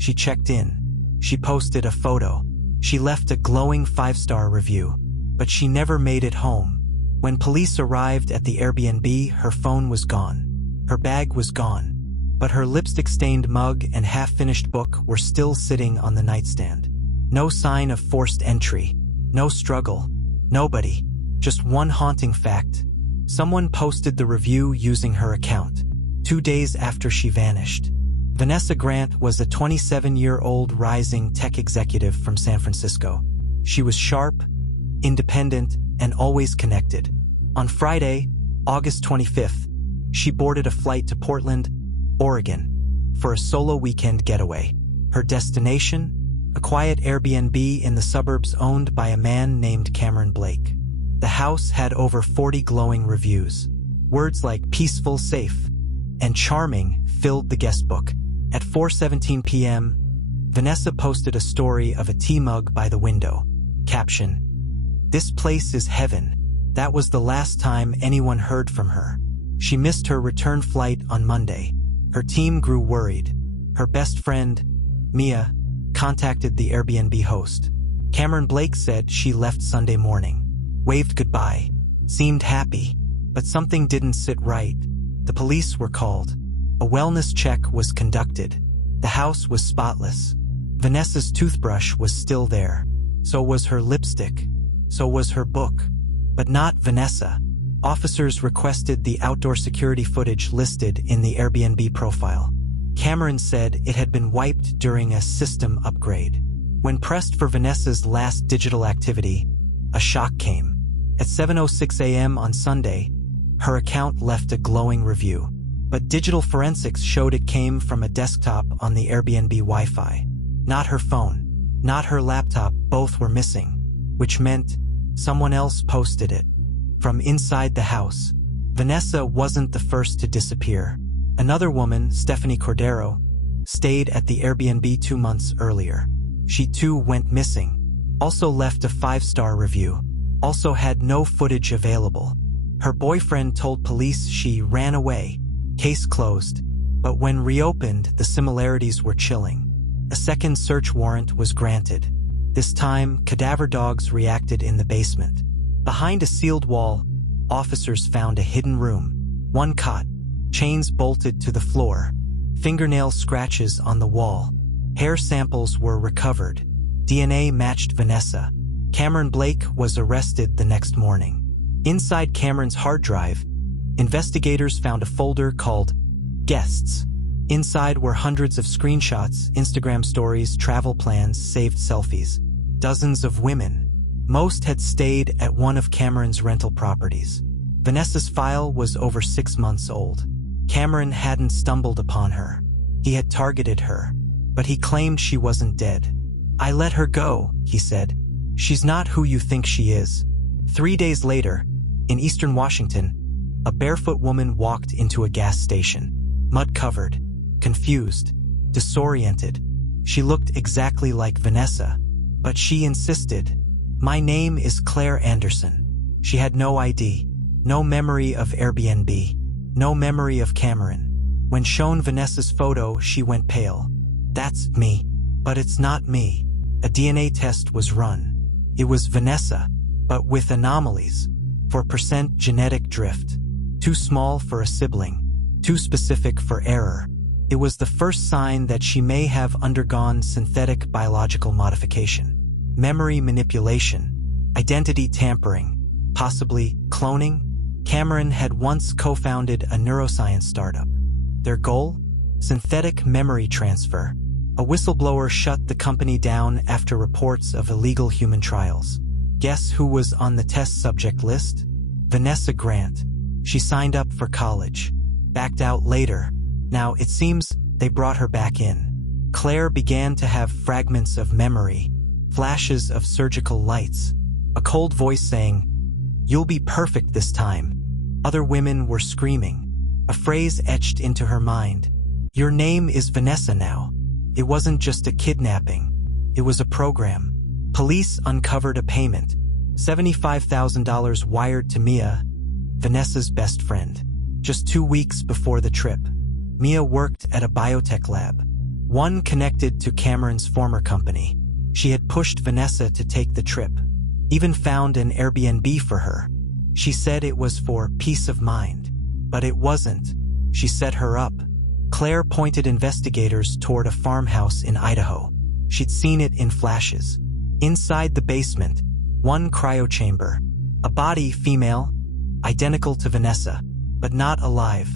She checked in. She posted a photo. She left a glowing 5-star review. But she never made it home. When police arrived at the Airbnb, her phone was gone. Her bag was gone. But her lipstick-stained mug and half-finished book were still sitting on the nightstand. No sign of forced entry. No struggle. Nobody. Just one haunting fact. Someone posted the review using her account. 2 days after she vanished. Vanessa Grant was a 27-year-old rising tech executive from San Francisco. She was sharp, independent, and always connected. On Friday, August 25th, she boarded a flight to Portland, Oregon, for a solo weekend getaway. Her destination? A quiet Airbnb in the suburbs owned by a man named Cameron Blake. The house had over 40 glowing reviews. Words like peaceful, safe, and charming filled the guest book. At 4:17 p.m., Vanessa posted a story of a tea mug by the window. Caption: "This place is heaven." That was the last time anyone heard from her. She missed her return flight on Monday. Her team grew worried. Her best friend, Mia, contacted the Airbnb host. Cameron Blake said she left Sunday morning, waved goodbye, seemed happy, but something didn't sit right. The police were called. A wellness check was conducted. The house was spotless. Vanessa's toothbrush was still there. So was her lipstick. So was her book. But not Vanessa. Officers requested the outdoor security footage listed in the Airbnb profile. Cameron said it had been wiped during a system upgrade. When pressed for Vanessa's last digital activity, a shock came. At 7:06 a.m. on Sunday, her account left a glowing review. But digital forensics showed it came from a desktop on the Airbnb Wi-Fi. Not her phone, not her laptop, both were missing, which meant someone else posted it. From inside the house, Vanessa wasn't the first to disappear. Another woman, Stephanie Cordero, stayed at the Airbnb 2 months earlier. She too went missing. Also left a 5-star review. Also had no footage available. Her boyfriend told police she ran away. Case closed. But when reopened, the similarities were chilling. A second search warrant was granted. This time, cadaver dogs reacted in the basement. Behind a sealed wall, officers found a hidden room. One cot, chains bolted to the floor, fingernail scratches on the wall. Hair samples were recovered. DNA matched Vanessa. Cameron Blake was arrested the next morning. Inside Cameron's hard drive, investigators found a folder called Guests. Inside were hundreds of screenshots, Instagram stories, travel plans, saved selfies. Dozens of women. Most had stayed at one of Cameron's rental properties. Vanessa's file was over 6 months old. Cameron hadn't stumbled upon her. He had targeted her, but he claimed she wasn't dead. "I let her go," he said. "She's not who you think she is." 3 days later, in eastern Washington, a barefoot woman walked into a gas station. Mud-covered, confused, disoriented. She looked exactly like Vanessa, but she insisted, "My name is Claire Anderson." She had no ID, no memory of Airbnb, no memory of Cameron. When shown Vanessa's photo, she went pale. "That's me." "But it's not me." A DNA test was run. It was Vanessa, but with anomalies. 4% genetic drift. Too small for a sibling. Too specific for error. It was the first sign that she may have undergone synthetic biological modification. Memory manipulation. Identity tampering. Possibly cloning. Cameron had once co-founded a neuroscience startup. Their goal? Synthetic memory transfer. A whistleblower shut the company down after reports of illegal human trials. Guess who was on the test subject list? Vanessa Grant. She signed up for college. Backed out later. Now, it seems they brought her back in. Claire began to have fragments of memory, flashes of surgical lights, a cold voice saying, "You'll be perfect this time." Other women were screaming. A phrase etched into her mind. "Your name is Vanessa now." It wasn't just a kidnapping. It was a program. Police uncovered a payment. $75,000 wired to Mia, Vanessa's best friend. Just 2 weeks before the trip, Mia worked at a biotech lab. One connected to Cameron's former company. She had pushed Vanessa to take the trip, even found an Airbnb for her. She said it was for peace of mind. But it wasn't. She set her up. Claire pointed investigators toward a farmhouse in Idaho. She'd seen it in flashes. Inside the basement, one cryochamber. A body, female, identical to Vanessa, but not alive,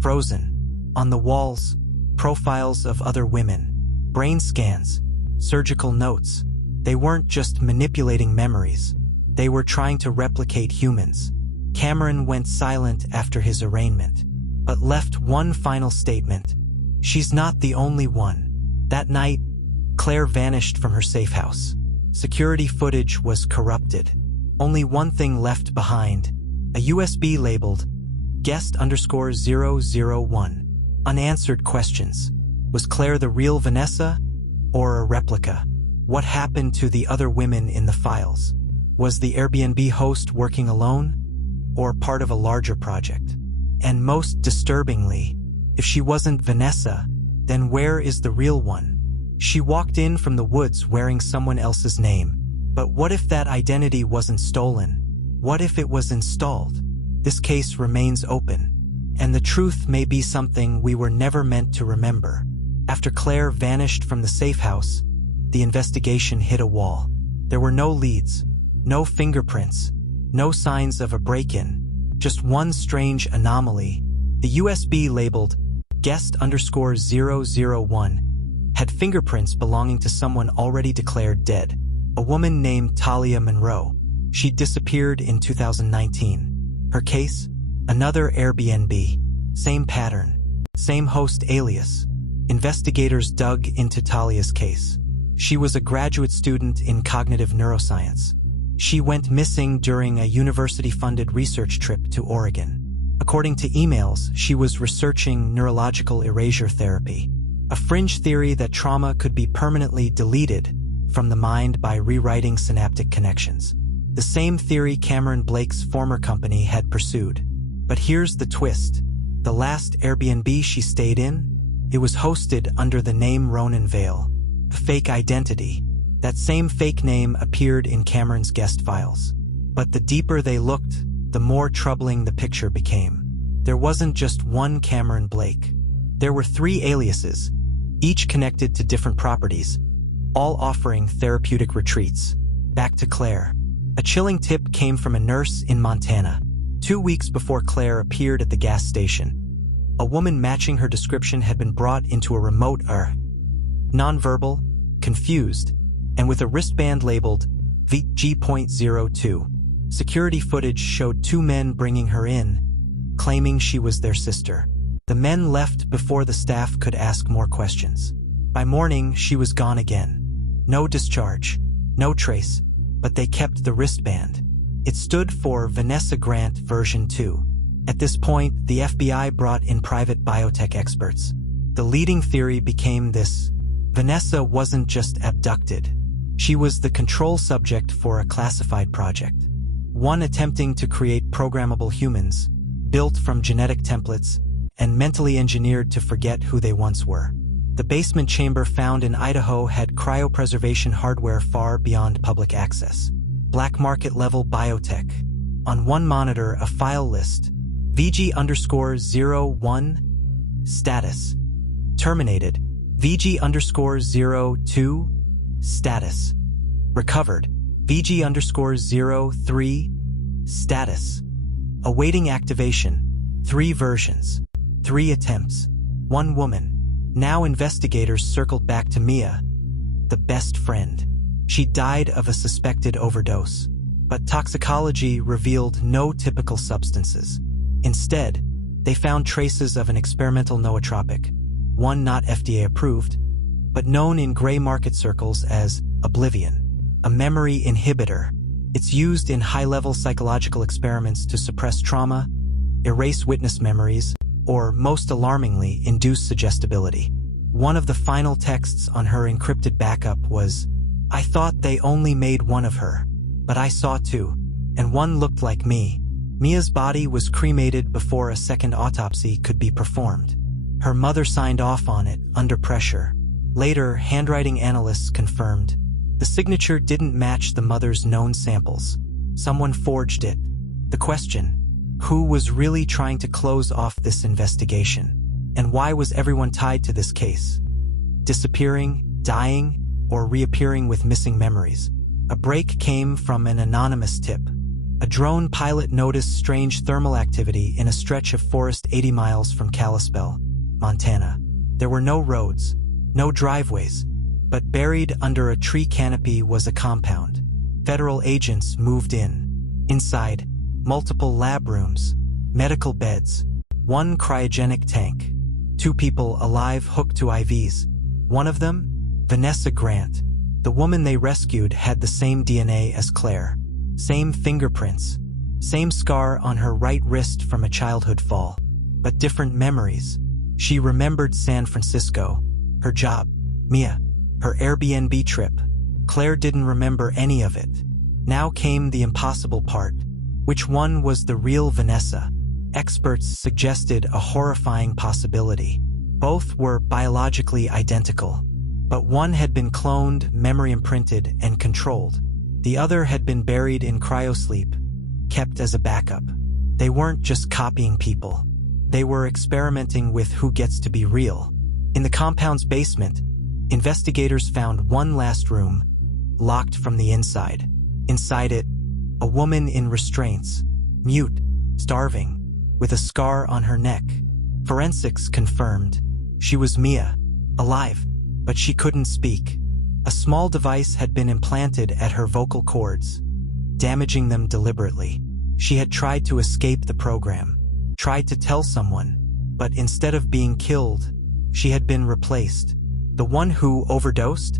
frozen. On the walls, profiles of other women, brain scans, surgical notes. They weren't just manipulating memories. They were trying to replicate humans. Cameron went silent after his arraignment, but left one final statement. She's not the only one. That night, Claire vanished from her safe house. Security footage was corrupted. Only one thing left behind, a USB labeled guest_001. Unanswered questions. Was Claire the real Vanessa or a replica? What happened to the other women in the files? Was the Airbnb host working alone or part of a larger project? And most disturbingly, if she wasn't Vanessa, then where is the real one? She walked in from the woods wearing someone else's name. But what if that identity wasn't stolen? What if it was installed? This case remains open, and the truth may be something we were never meant to remember. After Claire vanished from the safe house, the investigation hit a wall. There were no leads, no fingerprints, no signs of a break-in, just one strange anomaly. The USB labeled guest_001 had fingerprints belonging to someone already declared dead, a woman named Talia Monroe. She disappeared in 2019. Her case? Another Airbnb. Same pattern. Same host alias. Investigators dug into Talia's case. She was a graduate student in cognitive neuroscience. She went missing during a university-funded research trip to Oregon. According to emails, she was researching neurological erasure therapy, a fringe theory that trauma could be permanently deleted from the mind by rewriting synaptic connections. The same theory Cameron Blake's former company had pursued. But here's the twist. The last Airbnb she stayed in, it was hosted under the name Ronan Vale, a fake identity. That same fake name appeared in Cameron's guest files. But the deeper they looked, the more troubling the picture became. There wasn't just one Cameron Blake. There were 3 aliases, each connected to different properties, all offering therapeutic retreats. Back to Claire. A chilling tip came from a nurse in Montana. 2 weeks before Claire appeared at the gas station, a woman matching her description had been brought into a remote nonverbal, confused, and with a wristband labeled VG.02. Security footage showed 2 men bringing her in, claiming she was their sister. The men left before the staff could ask more questions. By morning, she was gone again. No discharge, no trace, but they kept the wristband. It stood for Vanessa Grant version 2. At this point, the FBI brought in private biotech experts. The leading theory became this: Vanessa wasn't just abducted. She was the control subject for a classified project. One attempting to create programmable humans, built from genetic templates, and mentally engineered to forget who they once were. The basement chamber found in Idaho had cryopreservation hardware far beyond public access. Black market-level biotech. On one monitor, a file list: VG_01 status. Terminated. VG_02 status. Recovered. VG_03 status. Awaiting activation. 3 versions. 3 attempts. 1 woman. Now investigators circled back to Mia, the best friend. She died of a suspected overdose, but toxicology revealed no typical substances. Instead, they found traces of an experimental nootropic, one not FDA approved, but known in gray market circles as Oblivion, a memory inhibitor. It's used in high-level psychological experiments to suppress trauma, erase witness memories, or, most alarmingly, induce suggestibility. One of the final texts on her encrypted backup was, "I thought they only made one of her, but I saw 2, and one looked like me." Mia's body was cremated before a second autopsy could be performed. Her mother signed off on it under pressure. Later, handwriting analysts confirmed the signature didn't match the mother's known samples. Someone forged it. The question: who was really trying to close off this investigation? And why was everyone tied to this case? Disappearing, dying, or reappearing with missing memories? A break came from an anonymous tip. A drone pilot noticed strange thermal activity in a stretch of forest 80 miles from Kalispell, Montana. There were no roads, no driveways, but buried under a tree canopy was a compound. Federal agents moved in. Inside, multiple lab rooms, medical beds, one cryogenic tank, 2 people alive hooked to IVs. One of them, Vanessa Grant, the woman they rescued, had the same DNA as Claire. Same fingerprints, same scar on her right wrist from a childhood fall, but different memories. She remembered San Francisco, her job, Mia, her Airbnb trip. Claire didn't remember any of it. Now came the impossible part. Which one was the real Vanessa? Experts suggested a horrifying possibility. Both were biologically identical, but one had been cloned, memory imprinted, and controlled. The other had been buried in cryosleep, kept as a backup. They weren't just copying people. They were experimenting with who gets to be real. In the compound's basement, investigators found one last room, locked from the inside. Inside it, a woman in restraints, mute, starving, with a scar on her neck. Forensics confirmed she was Mia, alive, but she couldn't speak. A small device had been implanted at her vocal cords, damaging them deliberately. She had tried to escape the program, tried to tell someone, but instead of being killed, she had been replaced. The one who overdosed?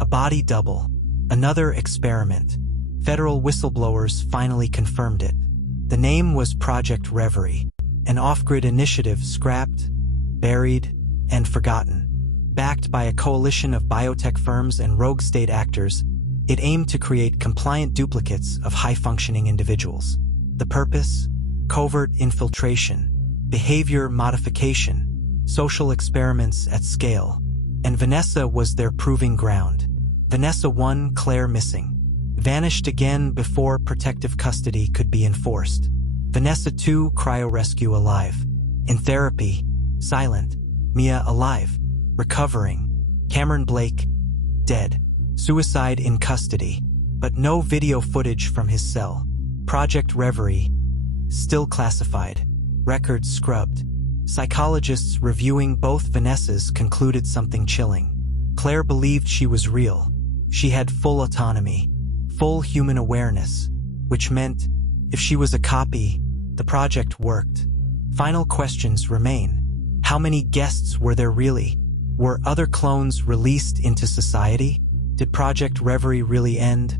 A body double. Another experiment. Federal whistleblowers finally confirmed it. The name was Project Reverie, an off-grid initiative scrapped, buried, and forgotten. Backed by a coalition of biotech firms and rogue state actors, it aimed to create compliant duplicates of high-functioning individuals. The purpose? Covert infiltration, behavior modification, social experiments at scale. And Vanessa was their proving ground. Vanessa 1, Claire missing. Vanished again before protective custody could be enforced. Vanessa 2, cryo-rescue alive. In therapy, silent. Mia alive, recovering. Cameron Blake, dead. Suicide in custody, but no video footage from his cell. Project Reverie, still classified. Records scrubbed. Psychologists reviewing both Vanessas concluded something chilling. Claire believed she was real. She had full autonomy, full human awareness, which meant if she was a copy, the project worked. Final questions remain. How many guests were there really? Were other clones released into society? Did Project Reverie really end?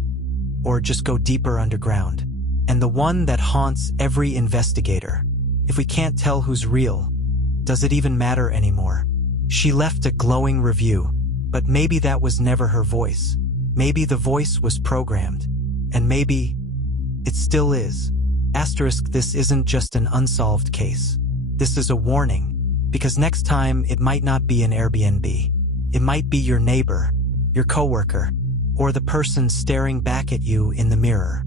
Or just go deeper underground? And the one that haunts every investigator. If we can't tell who's real, does it even matter anymore? She left a glowing review, but maybe that was never her voice. Maybe the voice was programmed. And maybe it still is. Asterisk, this isn't just an unsolved case. This is a warning, because next time it might not be an Airbnb. It might be your neighbor, your coworker, or the person staring back at you in the mirror.